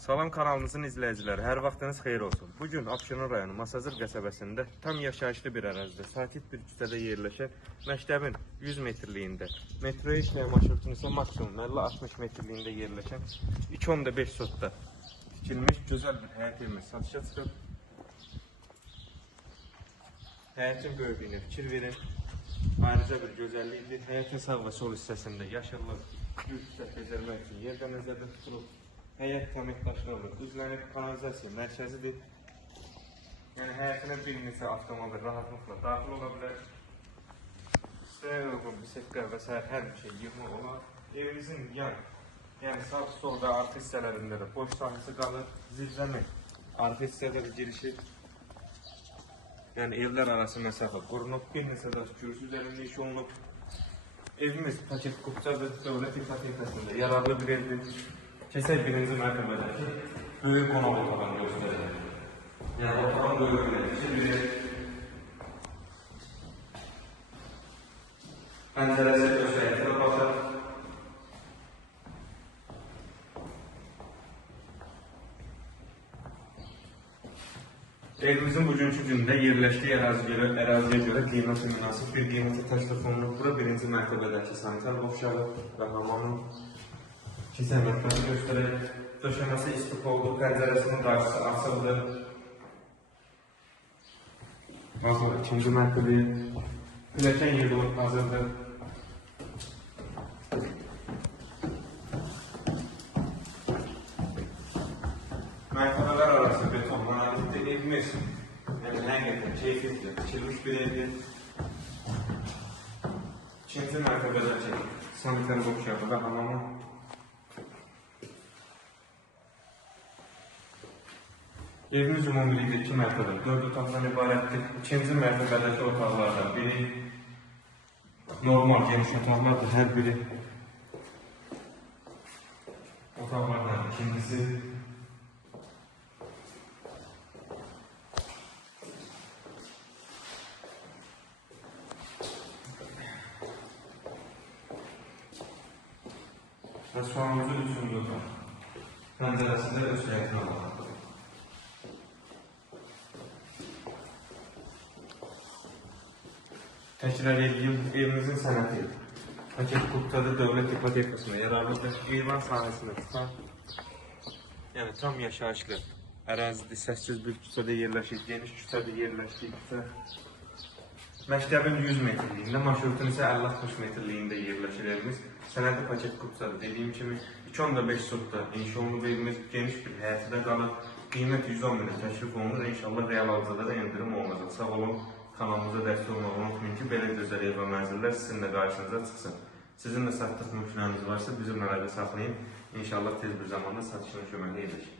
Salam kanalımızın izləyiciləri, hər vaxtınız xeyir olsun. Bugün Abşeron rayonu Masazır qəsəbəsində tam yaşayışlı bir ərazidə, sakit bir küçədə yerləşən məktəbin 100 metrliyində, metroya işləyən marşrutun isə maksimum 50-60 metrliyində yerləşən 2.5 sotda tikilmiş gözəl bir həyət evimiz satışa çıxıb. Həyətin böyüklüyünə fikir verin. Ayrıca bir gözəllikdir. Həyətin sağ və sol hissəsində yaşıllıq, gül çiçək bezərmək üçün yerdə nəzərdə tutulub. Həyət təməkdaşlarla düzlənib, kanalizasiya mərkəzidir. Yəni həyətinə bir neçə avtomobil rahatlıqla daxil ola bilər. Sıraya uyğun bisiklet və sair hər bir şey yığma olar. Evimizin yəni sağ, sol və arxa hissələrində də boş sahəsi qalır. Zirzəmi arxa hissədə də girişir. Yəni evlər arası məsafə qorunub, bir neçə də kürsü üzərində iş olunub. Evimiz paket kupçadır, dövlət ipotekasında yararlı bir evdir. Keçək birinci mərtəbədəki böyük qonaq otağını göstərir. Yəni otağın böyüklüyünə fikir verir. Pəncərəsi göstəricilə baxır. Evimizin bugünkü gündə yerləşdiyi əraziyə görə qiyməti münasib bir qiymətə təklif olunub. Bura birinci mərtəbədəki sanitar boşağı və hamamın keçən mərtəbəsi göstərək. Döşəməsi istif oldu, pəncərəsinin qarşısı açıldı. Baxın, ikinci mərtəbəyə pilləkən yığılıb hazırdır. Mərtəbələr arası beton monolitdir. Evimiz həqiqətən keyfiyyətli, tikilmiş bir evdir. İkinci mərtəbədəki sanitar boşağı və hamamı. Evimiz ümumilikdə 2 mərtəbə, 4 otaqdan ibarətdir. İkinci mərtəbədəki otaqlardan biri normal geniş otaqlardır, hər biri. Otaqlardan ikincisi. Və sonumuzun üçüncü otaq. Pəncərəsində öz həyətinə baxır. Təkrar edeyim, evimizin sənəti paket kupçada dövlət ipotekasına yararlıdır. Eyvan sahəsində tutan, yəni tam yaşayışlı ərazidir, səssiz bir küçədə yerləşir, geniş küçədə yerləşdiyi küçə. Məktəbin 100 metrliyində, marşrutun isə 50-60 metrliyində yerləşir evimiz. Sənəti paket kupçada dediyim kimi 2.5 sotda inşa olunub evimiz, geniş bir həyətidə qalır. Qiymət 110 minə təklif olunur, inşallah real alıcıda da endirim olacaq. Sağ olun. Kanalımıza dəstək olmağı unutmayın ki, belə gözəl ev və mənzillər sizin də qarşınıza çıxsın. Sizin də satdıq mümkünləriniz varsa bizimlə əlaqə saxlayın. İnşallah tez bir zamanda satışına kömək edəcək.